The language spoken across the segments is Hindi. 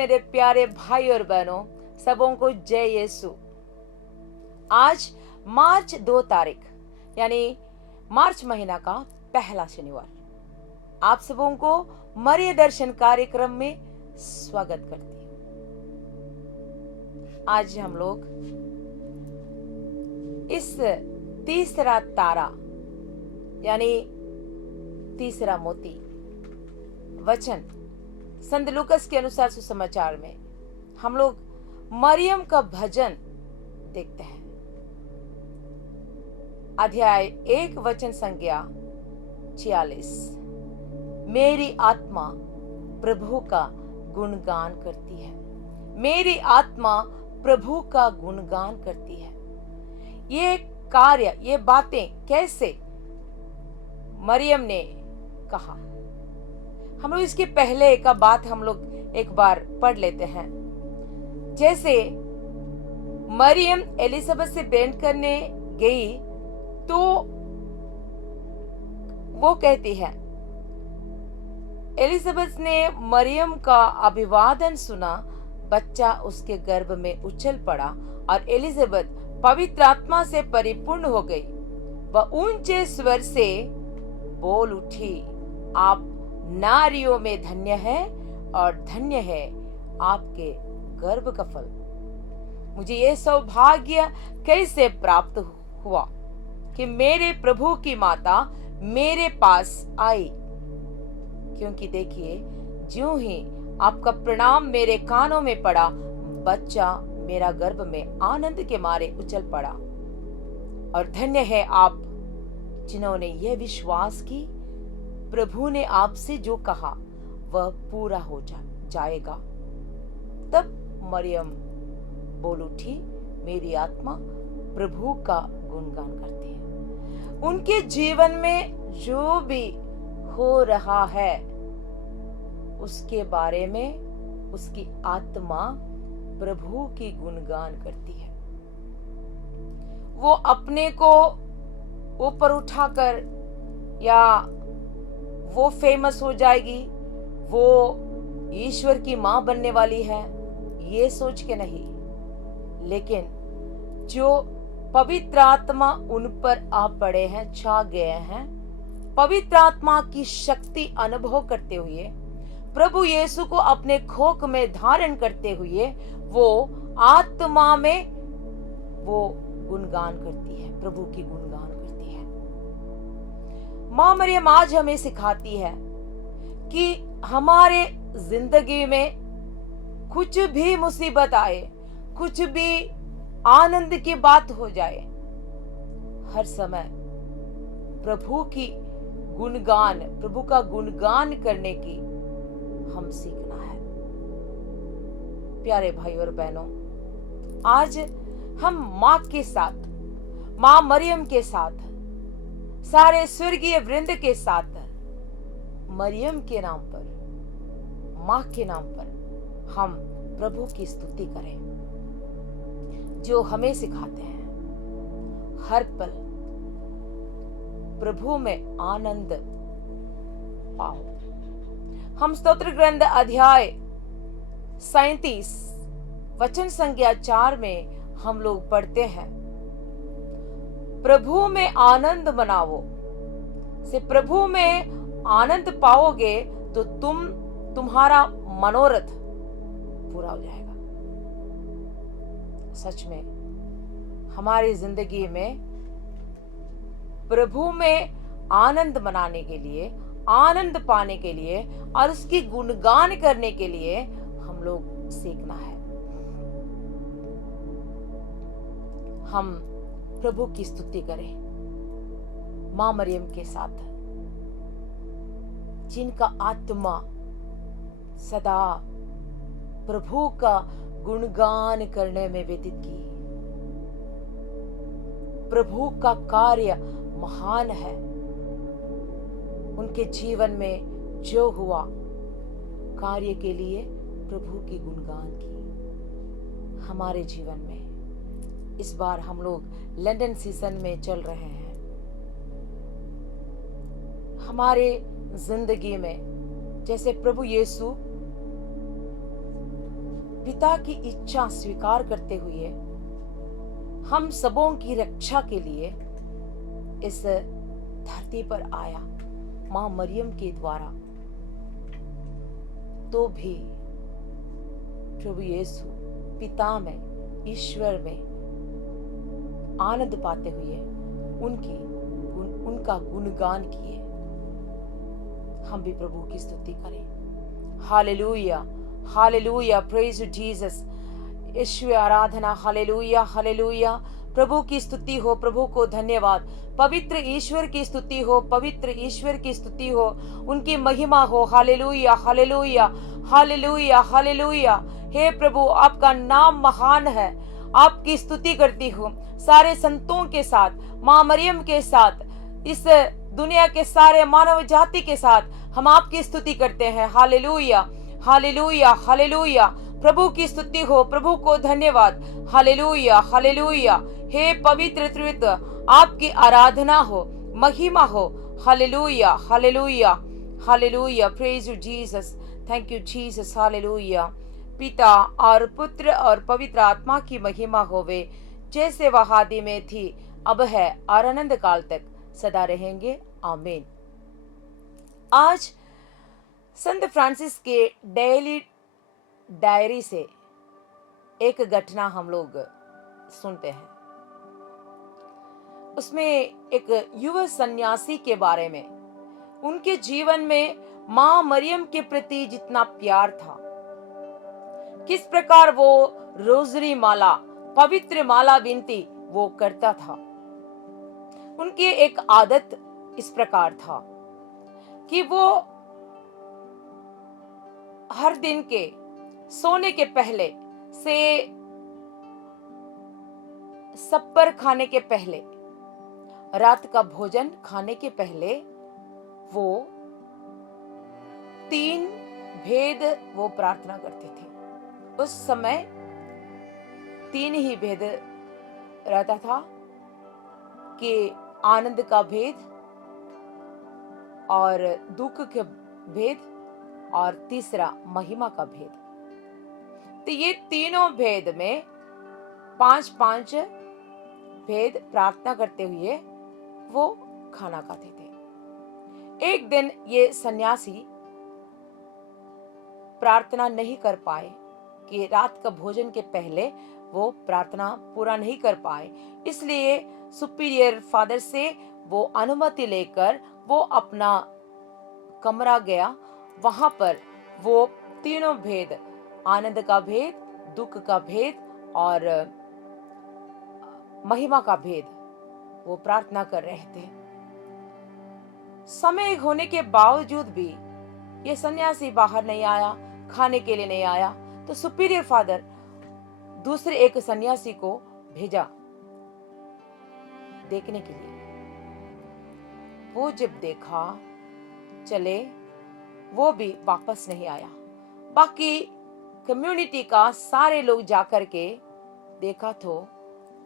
मेरे प्यारे भाई और बहनों, सबों को जय यीशु। आज मार्च 2 तारीख यानी मार्च महीना का पहला शनिवार, आप सबों को मरिय दर्शन कार्यक्रम में स्वागत करती हूँ। आज हम लोग इस तीसरा तारा यानी तीसरा मोती वचन संत लूकस के अनुसार सुसमाचार में हम लोग मरियम का भजन देखते हैं। अध्याय 1 वचन संज्ञा 46। मेरी आत्मा प्रभु का गुणगान करती है, मेरी आत्मा प्रभु का गुणगान करती है। ये कार्य, ये बातें कैसे मरियम ने कहा, हम लोग इसके पहले का बात हम लोग एक बार पढ़ लेते हैं। जैसे मरियम एलिजाबेथ से भेंट करने गई तो वो कहती है, एलिजाबेथ ने मरियम का अभिवादन सुना, बच्चा उसके गर्भ में उछल पड़ा और एलिजाबेथ पवित्र आत्मा से परिपूर्ण हो गई। वह ऊंचे स्वर से बोल उठी, आप नारियों में धन्य है और धन्य है आपके गर्भ का फल। मुझे ये सौभाग्य कैसे प्राप्त हुआ कि मेरे प्रभु की माता मेरे पास आई, क्योंकि देखिए ज्यों ही आपका प्रणाम मेरे कानों में पड़ा, बच्चा मेरा गर्भ में आनंद के मारे उछल पड़ा। और धन्य है आप जिन्होंने यह विश्वास की, प्रभु ने आपसे जो कहा वह पूरा हो जाएगा। तब मरियम बोल उठी, मेरी आत्मा प्रभु का गुणगान करती है। उनके जीवन में जो भी हो रहा है उसके बारे में उसकी आत्मा प्रभु की गुणगान करती है। वो अपने को ऊपर उठाकर या वो फेमस हो जाएगी, वो ईश्वर की मां बनने वाली है, ये सोच के नहीं, लेकिन जो पवित्र आत्मा उन पर आ पड़े हैं, छा गए हैं, पवित्र आत्मा की शक्ति अनुभव करते हुए, प्रभु यीशु को अपने खोक में धारण करते हुए, वो आत्मा में वो गुणगान करती है, प्रभु की गुणगान करती है। मां मरियम आज हमें सिखाती है कि हमारे जिंदगी में कुछ भी मुसीबत आए, कुछ भी आनंद की बात हो जाए, हर समय प्रभु की गुणगान, प्रभु का गुणगान करने की हम सीखना है। प्यारे भाई और बहनों, आज हम मां के साथ, मां मरियम के साथ, सारे स्वर्गीय वृंद के साथ मरियम के नाम पर, मां के नाम पर हम प्रभु की स्तुति करें, जो हमें सिखाते हैं हर पल प्रभु में आनंद पाओ। हम स्तोत्र ग्रंथ अध्याय 37 वचन संज्ञा 4 में हम लोग पढ़ते हैं, प्रभु में आनंद मनाओ। से प्रभु में आनंद पाओगे तो तुम्हारा मनोरथ पूरा हो जाएगा। सच में हमारी जिंदगी में प्रभु में आनंद मनाने के लिए, आनंद पाने के लिए और उसकी गुणगान करने के लिए हम लोग सीखना है। हम प्रभु की स्तुति करें मां मरियम के साथ, जिनका आत्मा सदा प्रभु का गुणगान करने में व्यतीत की। प्रभु का कार्य महान है, उनके जीवन में जो हुआ कार्य के लिए प्रभु की गुणगान की। हमारे जीवन में इस बार हम लोग लंदन सीजन में चल रहे हैं। हमारे जिंदगी में जैसे प्रभु यीशु पिता की इच्छा स्वीकार करते हुए हम सबों की रक्षा के लिए इस धरती पर आया मां मरियम के द्वारा। तो भी प्रभु यीशु पिता में, ईश्वर में आनंद पाते हुए उनका गुणगान किए। हम भी प्रभु की स्तुति करें। Hallelujah, hallelujah, praise Jesus. ईश्वर आराधना, हालेलुया, हालेलुया। प्रभु की स्तुति हो, प्रभु को धन्यवाद। पवित्र ईश्वर की स्तुति हो, पवित्र ईश्वर की स्तुति हो, उनकी महिमा हो। Hallelujah, hallelujah, hallelujah, hallelujah. हे प्रभु, आपका नाम महान है। आपकी स्तुति करती हूँ सारे संतों के साथ, मां मरियम के साथ, इस दुनिया के सारे मानव जाति के साथ हम आपकी स्तुति करते हैं। Hallelujah, hallelujah, hallelujah. प्रभु की स्तुति हो, प्रभु को धन्यवाद। Hallelujah, hallelujah. हे पवित्र त्रित्व, आपकी आराधना हो, महिमा हो। Hallelujah, hallelujah, hallelujah. Praise you Jesus, thank you Jesus. Hallelujah. पिता और पुत्र और पवित्र आत्मा की महिमा होवे, जैसे वह आदि में थी, अब है और अनंत काल तक सदा रहेंगे। आमीन। आज संत फ्रांसिस के डेली डायरी से एक घटना हम लोग सुनते हैं। उसमें एक युवा सन्यासी के बारे में, उनके जीवन में मां मरियम के प्रति जितना प्यार था, किस प्रकार वो रोजरी माला, पवित्र माला विनती वो करता था। उनकी एक आदत इस प्रकार था कि वो हर दिन के सोने के पहले से सप्पर खाने के पहले, रात का भोजन खाने के पहले वो 3 भेद वो प्रार्थना करते थे। उस समय 3 ही भेद रहता था कि आनंद का भेद और दुख के भेद और तीसरा महिमा का भेद। तो ये तीनों भेद में 5-5 भेद प्रार्थना करते हुए वो खाना खाते थे। एक दिन ये सन्यासी प्रार्थना नहीं कर पाए कि रात का भोजन के पहले वो प्रार्थना पूरा नहीं कर पाए, इसलिए सुपीरियर फादर से वो अनुमति लेकर वो अपना कमरा गया। वहां पर वो तीनों भेद, आनंद का भेद, दुख का भेद और महिमा का भेद, वो प्रार्थना कर रहे थे। समय होने के बावजूद भी ये सन्यासी बाहर नहीं आया, खाने के लिए नहीं आया। तो सुपीरियर फादर दूसरे एक सन्यासी को भेजा देखने के लिए। वो जब देखा चले, वो भी वापस नहीं आया। बाकी कम्युनिटी का सारे लोग जाकर के देखा तो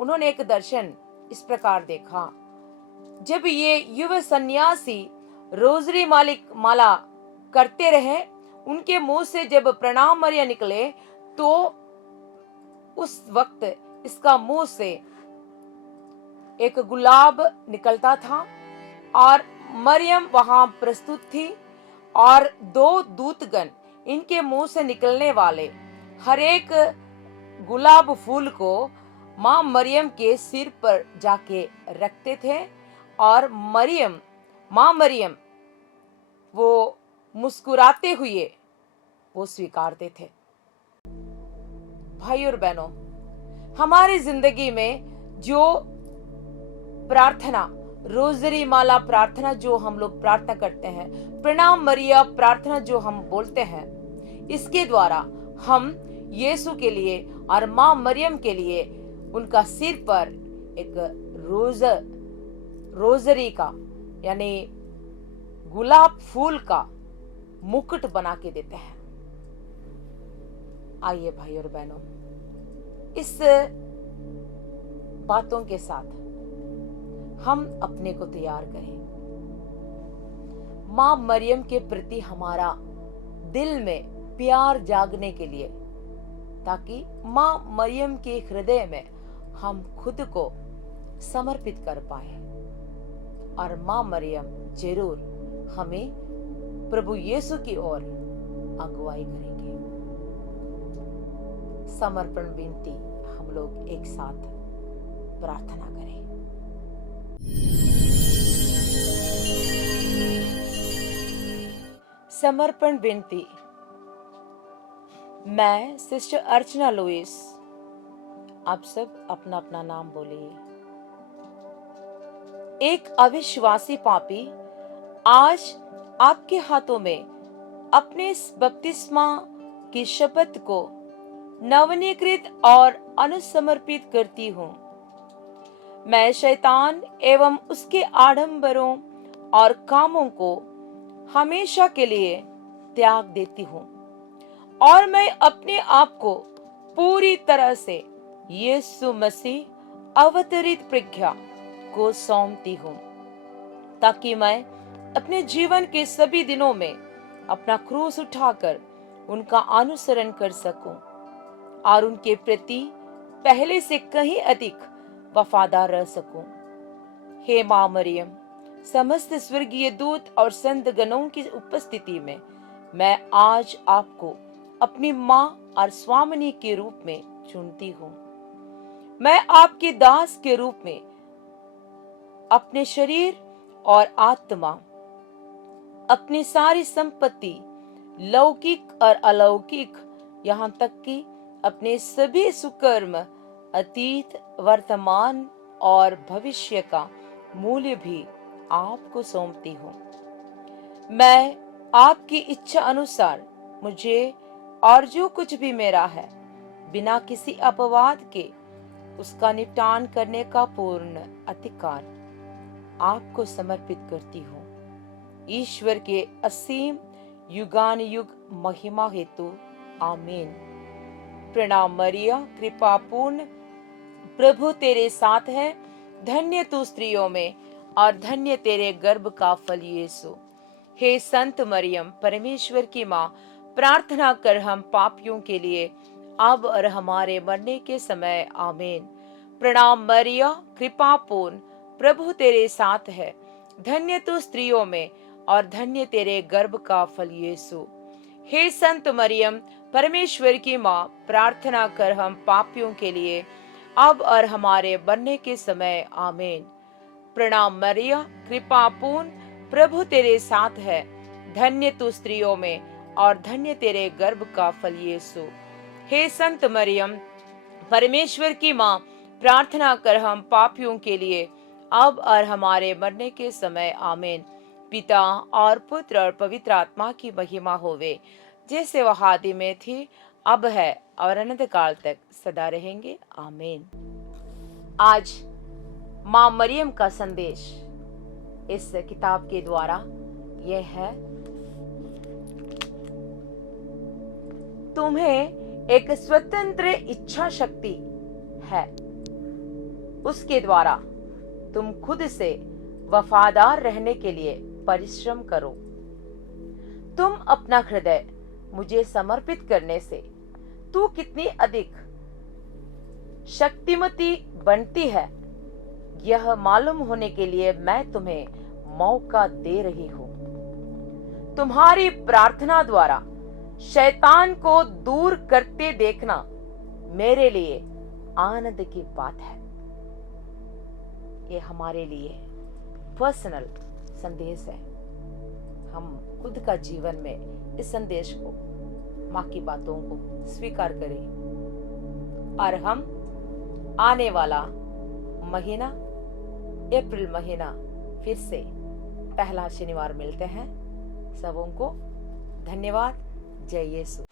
उन्होंने एक दर्शन इस प्रकार देखा। जब ये युवा सन्यासी रोजरी माला करते रहे, उनके मुंह से जब प्रणाम मरिया निकले तो उस वक्त इसका मुंह से एक गुलाब निकलता था और मरियम वहां प्रस्तुत थी और 2 दूतगण इनके मुंह से निकलने वाले हर एक गुलाब फूल को मां मरियम के सिर पर जाके रखते थे और मां मरियम वो मुस्कुराते हुए वो स्वीकारते थे। भाई और बहनों, हमारी जिंदगी में जो प्रार्थना, रोजरी माला प्रार्थना जो हम लोग प्रार्थना करते हैं, प्रणाम मरिया प्रार्थना जो हम बोलते हैं, इसके द्वारा हम यीशु के लिए और मां मरियम के लिए उनका सिर पर एक रोजरी का यानी गुलाब फूल का मुकुट बना के देते हैं। आइए भाई और बहनों, इस बातों के साथ हम अपने को तैयार करें। मां मरियम के प्रति हमारा दिल में प्यार जागने के लिए ताकि माँ मरियम के हृदय में हम खुद को समर्पित कर पाए। और माँ मरियम जरूर हमें प्रभु यीशु की ओर अगुवाई करेंगे। समर्पण विनती हम लोग एक साथ प्रार्थना करें। समर्पण विनती। मैं सिस्टर अर्चना लुइस, आप सब अपना अपना नाम बोलिए। एक अविश्वासी पापी आज आपके हाथों में अपने बपतिस्मा की शपथ को नवनीकृत और अनुसमर्पित करती हूँ। मैं शैतान एवं उसके आडंबरों और कामों को हमेशा के लिए त्याग देती हूँ और मैं अपने आप को पूरी तरह से यीशु मसीह अवतरित प्रज्ञा को सौंपती हूँ, ताकि मैं अपने जीवन के सभी दिनों में अपना क्रूस उठाकर उनका अनुसरण कर सकूं और उनके प्रति पहले से कहीं अधिक वफादार रह सकूं। हे माँ मरियम, समस्त स्वर्गीय दूत और संत गणों की उपस्थिति में मैं आज आपको अपनी माँ और स्वामिनी के रूप में चुनती हूँ। मैं आपके दास के रूप में अपने शरीर और आत्मा, अपनी सारी संपत्ति, लौकिक और अलौकिक, यहाँ तक कि अपने सभी सुकर्म, अतीत, वर्तमान और भविष्य का मूल्य भी आपको सौंपती हूँ। मैं आपकी इच्छा अनुसार मुझे और जो कुछ भी मेरा है, बिना किसी अपवाद के उसका निपटान करने का पूर्ण अधिकार आपको समर्पित करती हूँ। ईश्वर के असीम युगान युग महिमा हेतु आमीन। प्रणाम मरिया, कृपा पूर्ण, प्रभु तेरे साथ है, धन्य तू स्त्रियों में और धन्य तेरे गर्भ का फल यीशु। हे संत मरियम, परमेश्वर की माँ, प्रार्थना कर हम पापियों के लिए अब और हमारे मरने के समय आमीन। प्रणाम मरिया, कृपा पूर्ण, प्रभु तेरे साथ है, धन्य तू स्त्रियों में और धन्य तेरे गर्भ का फल यीशु। हे संत मरियम, परमेश्वर की माँ, प्रार्थना कर हम पापियों के लिए अब और हमारे मरने के समय आमीन। प्रणाम मरिया, कृपा पूर्ण, प्रभु तेरे साथ है, धन्य तू स्त्रियों में और धन्य तेरे गर्भ का फल यीशु। हे संत मरियम, परमेश्वर की माँ, प्रार्थना कर हम पापियों के लिए अब और हमारे मरने के समय आमीन। पिता और पुत्र और पवित्र आत्मा की महिमा होवे, जैसे वह आदि में थी, अब है और अनंत काल तक सदा रहेंगे आमीन। आज माँ मरियम का संदेश इस किताब के द्वारा यह है, तुम्हें एक स्वतंत्र इच्छा शक्ति है, उसके द्वारा तुम खुद से वफादार रहने के लिए परिश्रम करो। तुम अपना हृदय मुझे समर्पित करने से तू कितनी अधिक शक्तिमती बनती है, यह मालूम होने के लिए मैं तुम्हें मौका दे रही हूँ। तुम्हारी प्रार्थना द्वारा शैतान को दूर करते देखना मेरे लिए आनंद की बात है। ये हमारे लिए पर्सनल संदेश है। हम खुद का जीवन में इस संदेश को, माँ की बातों को स्वीकार करें और हम आने वाला महीना, अप्रैल महीना, फिर से पहला शनिवार मिलते हैं। सबों को धन्यवाद। जय यीशु।